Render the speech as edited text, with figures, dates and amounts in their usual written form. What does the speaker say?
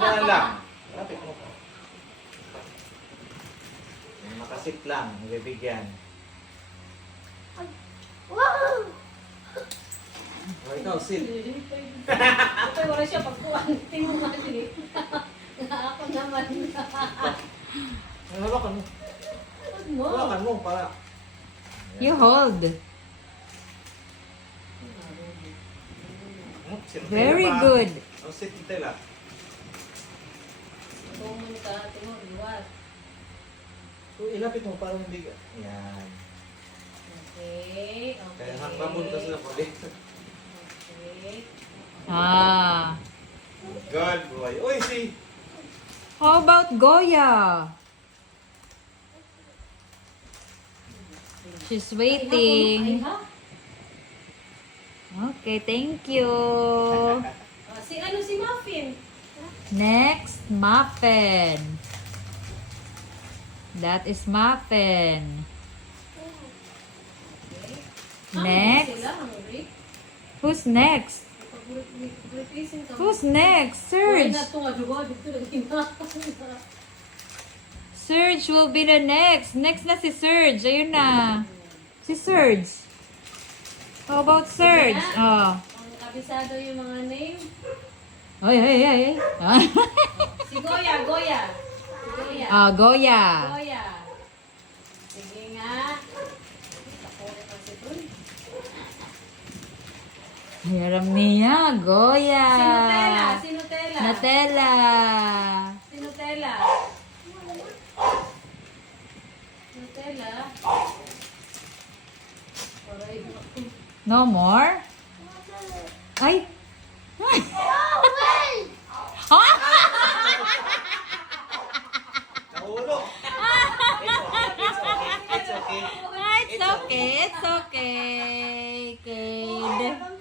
Dahan lang. Lapit mo. Makasit lang, bibigyan. Wow! O, ikaw, sit. Okay, wala siya pagkuhan. Tingnan mo siya. Ako naman. Hawakan mo. Huwag mo. Hawakan mo para. You hold. Very good. O, sit Tela. Kung mo ka, tingnan mo, liwat. So, ilapit mo para hindi ka. Yan. Okay, okay. Kaya hanggang ka sila pali. Okay. Ah. God, boy. Uy, si. How about Goya? She's Ay, waiting. ha? Okay, thank you. Si Muffin. Next, Muffin. That is Muffin. Okay. Next. Sila, hungry. Who's next? Pag-replacing ka. Who's next? Uy, Serge. na itong adugo. Dito lagi na. Serge will be the next. Next na si Serge. Ayun na. Si Serge. How about Serge? Oh. Ang kabisado yung mga name. Ay, ay, ay. Ah. Si Goya. Si Goya. Ah, Goya. Goya. Sige nga. Ako na si Tun. Hiram niya. Goya. Si Nutella. Nutella. Si Nutella. Nutella. Alright. No more? Ay. Nahulog. It's okay. It's okay. It's okay. Kid.